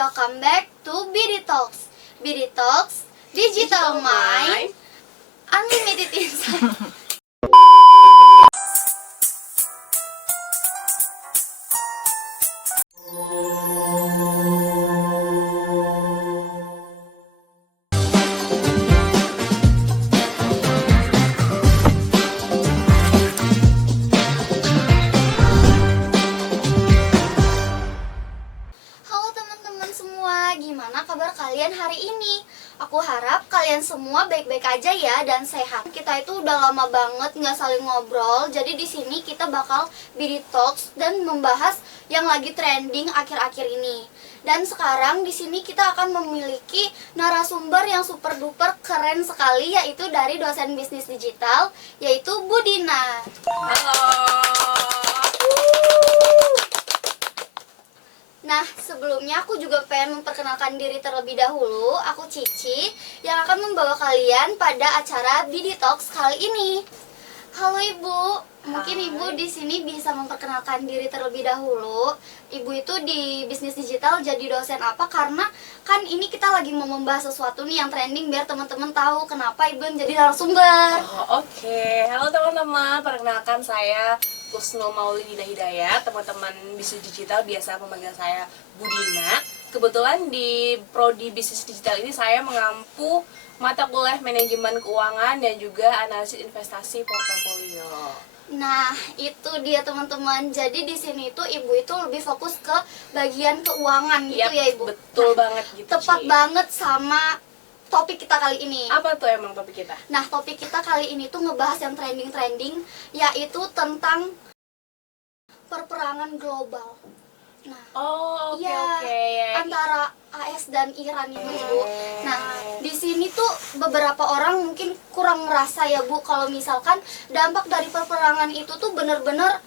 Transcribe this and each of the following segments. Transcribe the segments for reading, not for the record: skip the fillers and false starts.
welcome back to BD Talks. BD Talks, Digital Mind, Unlimited Insight. Gimana kabar kalian hari ini? Aku harap kalian semua baik-baik aja ya dan sehat. Kita itu udah lama banget nggak saling ngobrol. Jadi di sini kita bakal BD Talks dan membahas yang lagi trending akhir-akhir ini. Dan sekarang di sini kita akan memiliki narasumber yang super duper keren sekali, yaitu dari dosen bisnis digital, yaitu Bu Dina. Halo. Nah, sebelumnya aku juga pengen memperkenalkan diri terlebih dahulu. Aku Cici yang akan membawa kalian pada acara BD Talks kali ini. Halo Ibu, mungkin Ibu di sini bisa memperkenalkan diri terlebih dahulu. Ibu itu di bisnis digital jadi dosen apa? Karena kan ini kita lagi mau membahas sesuatu nih yang trending biar teman-teman tahu kenapa Ibu menjadi narasumber. Oke. Halo teman-teman, perkenalkan saya Kusno Maulidina Hidayat. Teman-teman bisnis digital biasa memanggil saya Bu Dina. Kebetulan di prodi bisnis digital ini saya mengampu mata kuliah manajemen keuangan dan juga analisis investasi portofolio. Nah, itu dia teman-teman. Jadi di sini itu Ibu itu lebih fokus ke bagian keuangan gitu ya Ibu. Betul banget gitu. Tepat banget sama topik kita kali ini. Apa tuh emang topik kita? Nah, topik kita kali ini tuh ngebahas yang trending-trending, yaitu tentang perperangan global. Nah, Oke. antara AS dan Iran itu, Bu. Nah, di sini tuh beberapa orang mungkin kurang ngerasa ya, Bu, kalau misalkan dampak dari perperangan itu tuh bener-bener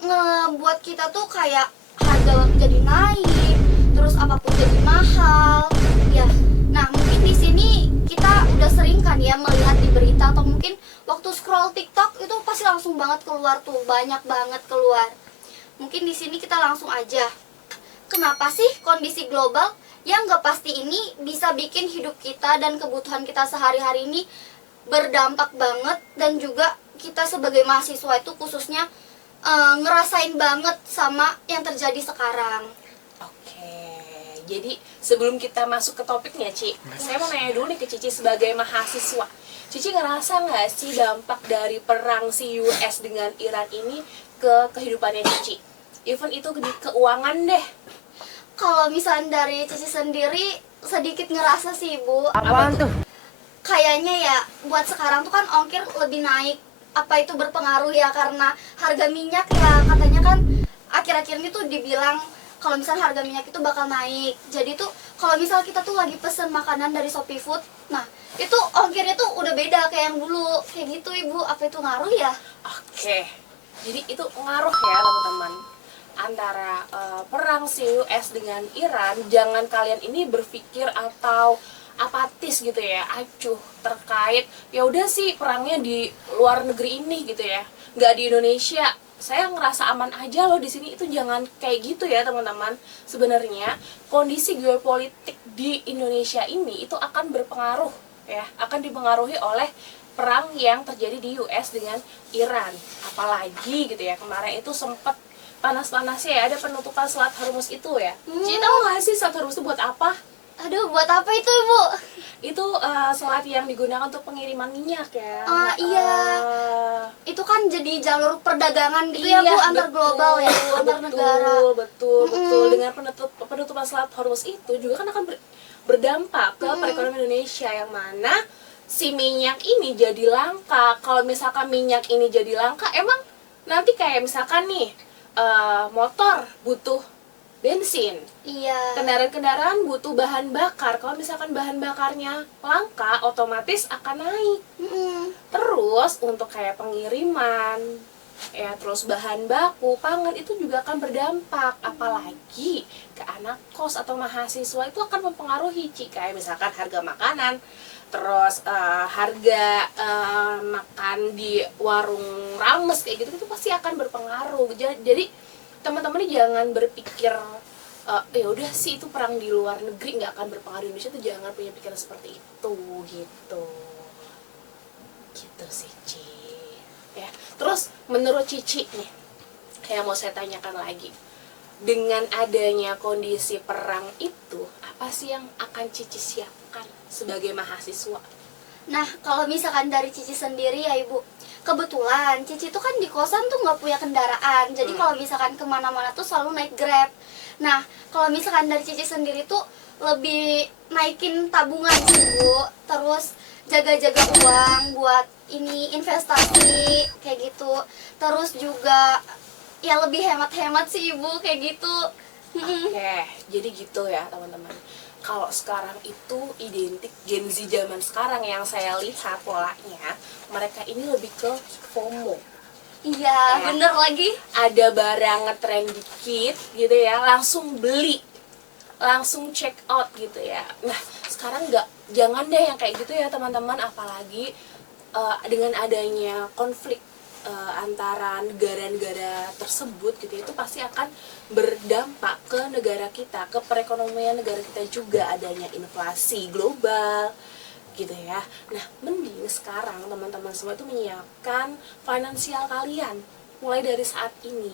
ngebuat kita tuh kayak harga jadi naik, terus apapun jadi mahal, ya. Nah, mungkin di sini kita udah sering kan ya melihat di berita atau mungkin waktu scroll TikTok itu pasti langsung banget keluar tuh, banyak banget keluar. Mungkin di sini kita langsung aja. Kenapa sih kondisi global yang gak pasti ini bisa bikin hidup kita dan kebutuhan kita sehari-hari ini berdampak banget, dan juga kita sebagai mahasiswa itu khususnya ngerasain banget sama yang terjadi sekarang. Oke, jadi sebelum kita masuk ke topiknya, Ci, saya mau nanya dulu nih ke Cici sebagai mahasiswa. Cici ngerasa nggak sih dampak dari perang si US dengan Iran ini ke kehidupannya Cici? Even itu di keuangan deh. Kalau misalnya dari Cici sendiri sedikit ngerasa sih, Bu. Apaan tuh? Kayaknya ya buat sekarang tuh kan ongkir lebih naik. Apa itu berpengaruh ya karena harga minyak ya, katanya kan akhir-akhir ini tuh dibilang kalau misal harga minyak itu bakal naik. Jadi tuh kalau misal kita tuh lagi pesen makanan dari Shopee Food, nah itu ongkirnya tuh udah beda kayak yang dulu. Kayak gitu Ibu, apa itu ngaruh ya? Oke, jadi itu ngaruh ya teman-teman. Antara perang si US dengan Iran, jangan kalian ini berpikir atau apatis gitu ya, acuh terkait ya udah sih perangnya di luar negeri ini gitu ya, nggak di Indonesia. Saya ngerasa aman aja loh di sini. Itu jangan kayak gitu ya teman-teman. Sebenarnya kondisi geopolitik di Indonesia ini itu akan berpengaruh ya, akan dipengaruhi oleh perang yang terjadi di US dengan Iran. Apalagi gitu ya, kemarin itu sempat panas-panasnya ya, ada penutupan Selat Hormuz itu ya. Cici tahu nggak sih Selat Hormuz itu buat apa? Aduh, buat apa itu Ibu? Itu selat yang digunakan untuk pengiriman minyak ya. Iya. Itu kan jadi jalur perdagangan gitu ya Bu, antar global ya, antar negara. Betul. Dengan penutupan Selat Hormuz itu juga kan akan berdampak ke perekonomian Indonesia, yang mana si minyak ini jadi langka. Kalau misalkan minyak ini jadi langka, emang nanti kayak misalkan nih motor butuh bensin, Iya. kendaraan-kendaraan butuh bahan bakar. Kalau misalkan bahan bakarnya langka, otomatis akan naik. Terus untuk kayak pengiriman ya, terus bahan baku, pangan itu juga akan berdampak. Apalagi ke anak kos atau mahasiswa itu akan mempengaruhi, Ci. Kayak misalkan harga makanan, terus harga makan di warung rames kayak gitu, itu pasti akan berpengaruh. Jadi teman-teman ini jangan berpikir ya udah sih itu perang di luar negeri nggak akan berpengaruh di Indonesia, tuh jangan punya pikiran seperti itu gitu sih Ci ya. Terus menurut Cici nih, yang mau saya tanyakan lagi, dengan adanya kondisi perang itu, apa sih yang akan Cici siapkan sebagai mahasiswa? Nah, kalau misalkan dari Cici sendiri ya Ibu, kebetulan Cici tuh kan di kosan tuh nggak punya kendaraan. Jadi kalau misalkan kemana-mana tuh selalu naik Grab. Nah, kalau misalkan dari Cici sendiri tuh lebih naikin tabungan sih Bu. Terus jaga-jaga uang buat ini investasi kayak gitu. Terus juga ya lebih hemat-hemat sih Ibu kayak gitu. Oke, jadi gitu ya teman-teman. Kalau sekarang itu identik Gen Z zaman sekarang yang saya lihat polanya, mereka ini lebih ke FOMO. Iya, bener lagi. Ada barang ngetren dikit gitu ya, langsung beli, langsung check out gitu ya. Nah, sekarang jangan deh yang kayak gitu ya teman-teman, apalagi dengan adanya konflik antara negara-negara tersebut gitu, itu pasti akan berdampak ke negara kita, ke perekonomian negara kita juga, adanya inflasi global gitu ya. Nah, mending sekarang teman-teman semua itu menyiapkan finansial kalian mulai dari saat ini.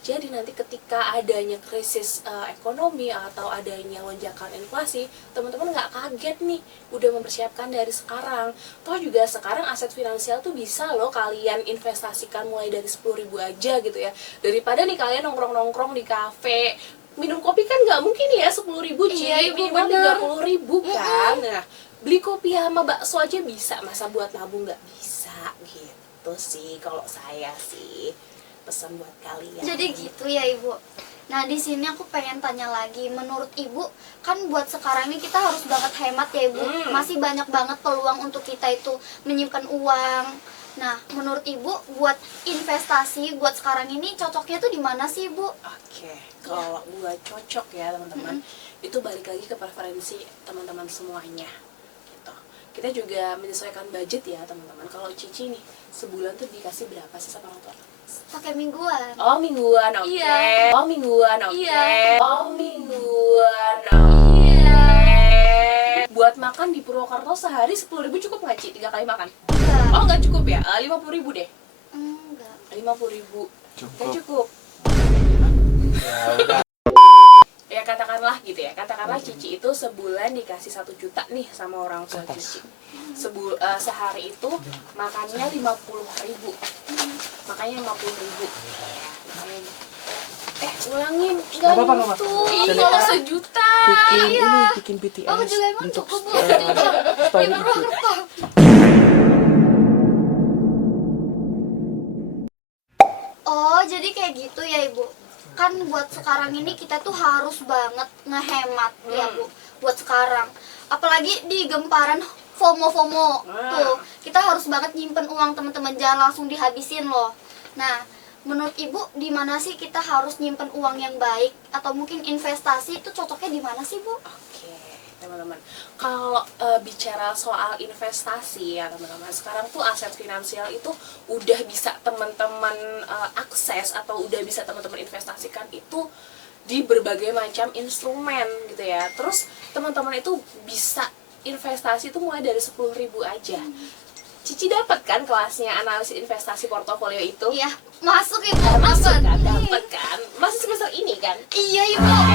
Jadi nanti ketika adanya krisis ekonomi atau adanya lonjakan inflasi, teman-teman nggak kaget nih, udah mempersiapkan dari sekarang. Toh juga sekarang aset finansial tuh bisa loh kalian investasikan mulai dari 10.000 aja gitu ya. Daripada nih kalian nongkrong-nongkrong di kafe, minum kopi kan nggak mungkin ya 10.000 Iya, Ibu, minimal bener. 30.000 kan. Nah, beli kopi sama bakso aja bisa, masa buat nabung nggak bisa gitu sih kalau saya sih. Pesan buat kalian. Jadi gitu ya Ibu. Nah di sini aku pengen tanya lagi, menurut Ibu kan buat sekarang ini kita harus banget hemat ya Ibu. Masih banyak banget peluang untuk kita itu menyimpan uang. Nah menurut Ibu buat investasi buat sekarang ini cocoknya tuh di mana sih Ibu? Oke, kalau buat cocok ya teman-teman, itu balik lagi ke preferensi teman-teman semuanya. Gitu. Kita juga menyesuaikan budget ya teman-teman. Kalau Cici nih sebulan tuh dikasih berapa sih sama orang tua? Pakai mingguan. Oh mingguan, oke. Iya. Oh mingguan, oke. Iya. Oh mingguan, oke. Iya. Buat makan di Purwokerto sehari 10.000 cukup nggak Ci? 3 kali makan? Enggak. Oh nggak cukup ya? 50.000 deh. Enggak. 50.000. Cukup. Nggak cukup. Ya udah. Ya katakanlah gitu ya, katakanlah Cici itu sebulan dikasih 1 juta nih sama orang tua Cici. Sehari itu makannya 50.000, makanya 50.000. Ulangin, enggak Apa-apa, gitu. Apa-apa. Kalau sejuta. Bikin BTS Aku juga emang untuk cukup Bu. story Di itu. Purwokerto. Oh, jadi kayak gitu ya Ibu. Kan buat sekarang ini kita tuh harus banget ngehemat ya Bu. Buat sekarang. Apalagi di gemparan FOMO-FOMO. Tuh, kita harus banget nyimpen uang teman-teman, jangan langsung dihabisin loh. Nah, menurut Ibu di mana sih kita harus nyimpen uang yang baik atau mungkin investasi itu cocoknya di mana sih Bu? Oke, teman-teman. Kalau bicara soal investasi ya teman-teman, sekarang tuh aset finansial itu udah bisa teman-teman akses atau udah bisa teman-teman investasikan itu di berbagai macam instrumen gitu ya. Terus teman-teman itu bisa investasi itu mulai dari 10.000 aja. Cici dapat kan kelasnya analisis investasi portofolio itu? Iya, masuk Ibu, Masuk dapat. kan, dapat kan? Masih semester ini kan? Iya Ibu. Oke,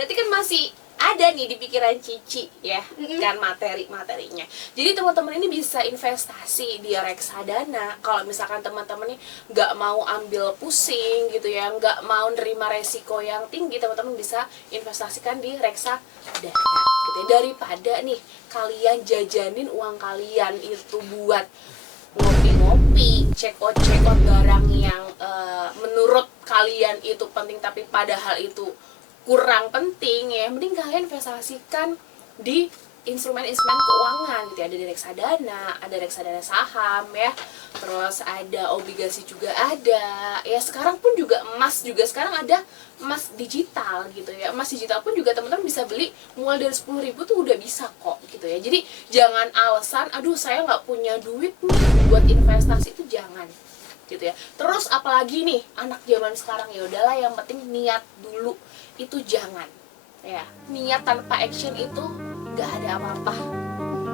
berarti kan masih ada nih di pikiran Cici ya, kan materi-materinya. Jadi teman-teman ini bisa investasi di reksadana. Kalau misalkan teman-teman nih nggak mau ambil pusing gitu ya, nggak mau nerima resiko yang tinggi, teman-teman bisa investasikan di reksadana gitu ya. Daripada nih kalian jajanin uang kalian itu buat ngopi-ngopi, check out barang yang menurut kalian itu penting tapi padahal itu kurang penting ya, mending kalian investasikan di instrumen-instrumen keuangan gitu ya. Ada di reksadana, ada reksadana saham ya, terus ada obligasi juga ada ya. Sekarang pun juga emas juga sekarang ada emas digital gitu ya. Emas digital pun juga teman-teman bisa beli mulai dari 10.000 tuh udah bisa kok gitu ya. Jadi jangan alasan aduh saya nggak punya duit nih buat investasi, itu jangan gitu ya. Terus apalagi nih anak zaman sekarang, ya udahlah yang penting niat dulu, itu jangan ya, niat tanpa action itu nggak ada apa-apa,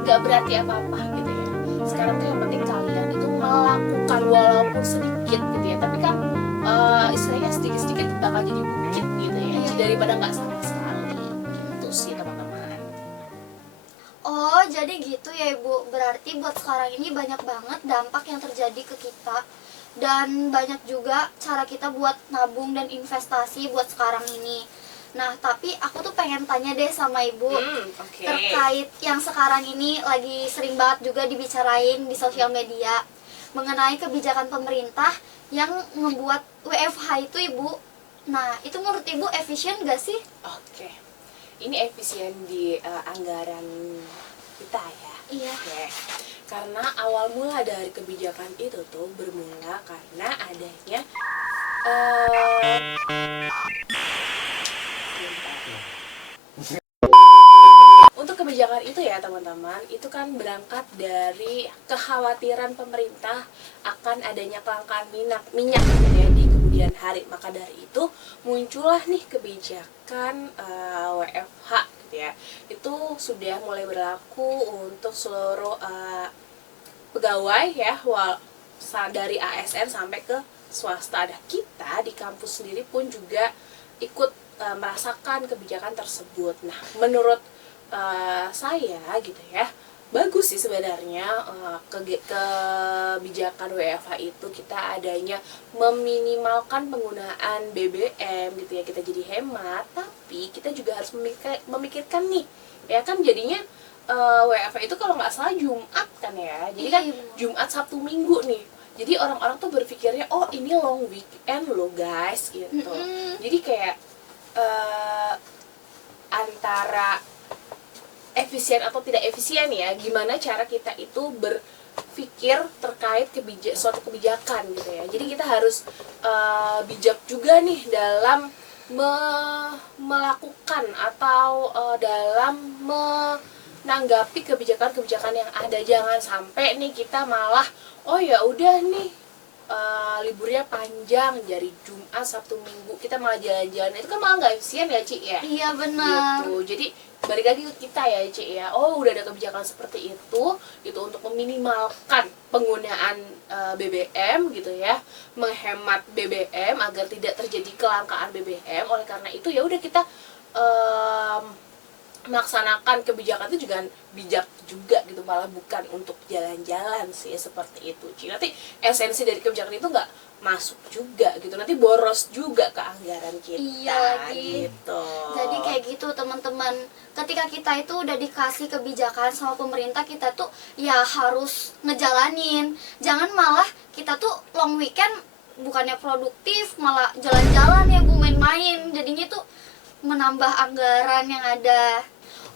nggak berarti apa-apa gitu ya. Sekarang tuh yang penting kalian itu melakukan walaupun sedikit gitu ya, tapi kan istilahnya sedikit-sedikit bakal jadi bukit gitu ya, daripada nggak sama sekali gitu sih teman-teman. Oh, jadi gitu ya Ibu. Berarti buat sekarang ini banyak banget dampak yang terjadi ke kita. Dan banyak juga cara kita buat nabung dan investasi buat sekarang ini. Nah, tapi aku tuh pengen tanya deh sama Ibu Oke. terkait yang sekarang ini lagi sering banget juga dibicarain di sosial media mengenai kebijakan pemerintah yang ngebuat WFH itu Ibu. Nah, itu menurut Ibu efisien gak sih? Oke, ini efisien di anggaran kita ya. Iya. Oke. Karena awal mula dari kebijakan itu tuh bermula karena adanya untuk kebijakan itu ya teman-teman, itu kan berangkat dari kekhawatiran pemerintah akan adanya kelangkaan minyak gitu ya di kemudian hari. Maka dari itu muncullah nih kebijakan WFH gitu ya. Itu sudah mulai berlaku untuk seluruh pegawai ya, dari ASN sampai ke swasta. Ada kita di kampus sendiri pun juga ikut merasakan kebijakan tersebut. Nah, menurut saya gitu ya, bagus sih sebenarnya kebijakan WFH itu, kita adanya meminimalkan penggunaan BBM gitu ya, kita jadi hemat, tapi kita juga harus memikirkan nih ya kan, jadinya WFH itu kalau nggak salah Jumat kan ya, jadi kan Jumat Sabtu Minggu nih, jadi orang-orang tuh berpikirnya oh ini long weekend loh guys gitu. Jadi kayak antara efisien atau tidak efisien ya, gimana cara kita itu berpikir terkait suatu kebijakan gitu ya. Jadi kita harus bijak juga nih dalam melakukan atau dalam menanggapi kebijakan-kebijakan yang ada. Jangan sampai nih kita malah oh ya udah nih liburnya panjang dari Jumat Sabtu Minggu kita malah jalan-jalan, itu kan malah nggak efisien ya Ci ya. Iya benar. Gitu. Jadi balik lagi ke kita ya Ci ya, oh udah ada kebijakan seperti itu untuk meminimalkan penggunaan BBM gitu ya, menghemat BBM agar tidak terjadi kelangkaan BBM. Oleh karena itu ya udah kita melaksanakan kebijakan itu juga bijak juga gitu, malah bukan untuk jalan-jalan sih, seperti itu Ci. Nanti esensi dari kebijakan itu nggak masuk juga gitu, nanti boros juga ke anggaran kita. Iya lagi. Gitu. Jadi kayak gitu teman-teman, ketika kita itu udah dikasih kebijakan sama pemerintah, kita tuh ya harus ngejalanin. Jangan malah kita tuh long weekend bukannya produktif, malah jalan-jalan ya Bu, main-main, jadinya tuh menambah anggaran yang ada.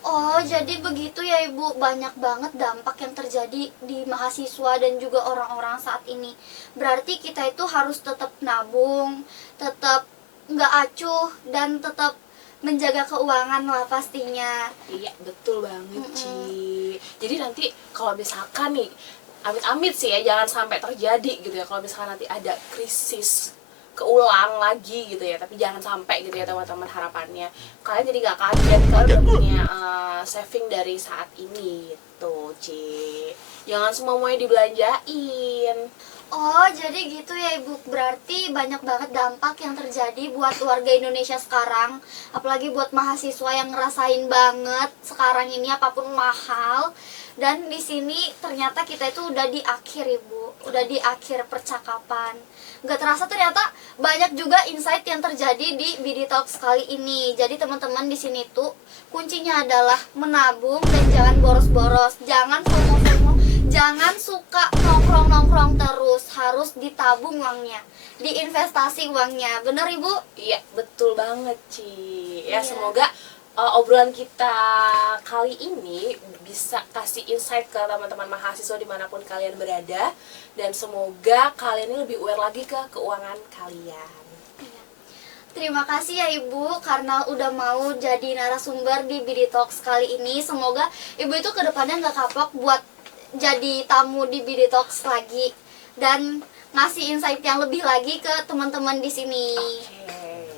Oh, jadi begitu ya Ibu, banyak banget dampak yang terjadi di mahasiswa dan juga orang-orang saat ini. Berarti kita itu harus tetap nabung, tetap nggak acuh, dan tetap menjaga keuangan lah pastinya. Iya, betul banget Ci. Jadi nanti kalau misalkan nih, amit-amit sih ya, jangan sampai terjadi gitu ya, kalau misalkan nanti ada krisis keulang lagi gitu ya, tapi jangan sampai gitu ya teman-teman, harapannya kalian jadi nggak kaget kalau udah punya saving dari saat ini gitu Ci. Jangan semuanya dibelanjain. Oh, jadi gitu ya Ibu. Berarti banyak banget dampak yang terjadi buat warga Indonesia sekarang, apalagi buat mahasiswa yang ngerasain banget sekarang ini apapun mahal. Dan di sini ternyata kita itu udah di akhir Ibu, udah di akhir percakapan. Gak terasa ternyata banyak juga insight yang terjadi di BD Talks kali ini. Jadi teman-teman, di sini tuh kuncinya adalah menabung dan jangan boros-boros, jangan FOMO-FOMO, jangan suka nongkrong-nongkrong terus, harus ditabung uangnya, diinvestasi uangnya. Bener Ibu? Iya, betul banget Ci. Ya, Iya. semoga obrolan kita kali ini bisa kasih insight ke teman-teman mahasiswa dimanapun kalian berada, dan semoga kalian ini lebih aware lagi ke keuangan kalian. Terima kasih ya Ibu karena udah mau jadi narasumber di BD Talks kali ini. Semoga Ibu itu kedepannya nggak kapok buat jadi tamu di BD Talks lagi. Dan ngasih insight yang lebih lagi ke teman-teman di sini.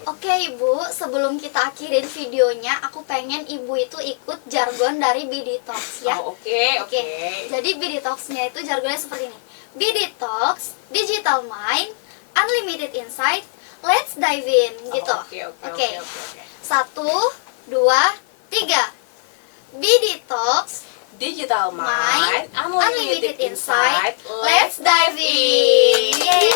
Oke Ibu, sebelum kita akhirin videonya, aku pengen Ibu itu ikut jargon dari BD Talks ya. Oke. Jadi BD Talks-nya itu jargonnya seperti ini. BD Talks, Digital Mind, Unlimited Insight, Let's dive in gitu. Oke. 1, 2, 3. BD Talks, Digital Mind, Mind, Unlimited Insight, Let's dive in. Yeay.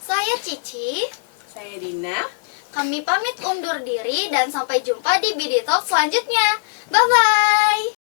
Saya Cici. Saya Dina. Kami pamit undur diri dan sampai jumpa di BD Talk selanjutnya. Bye bye.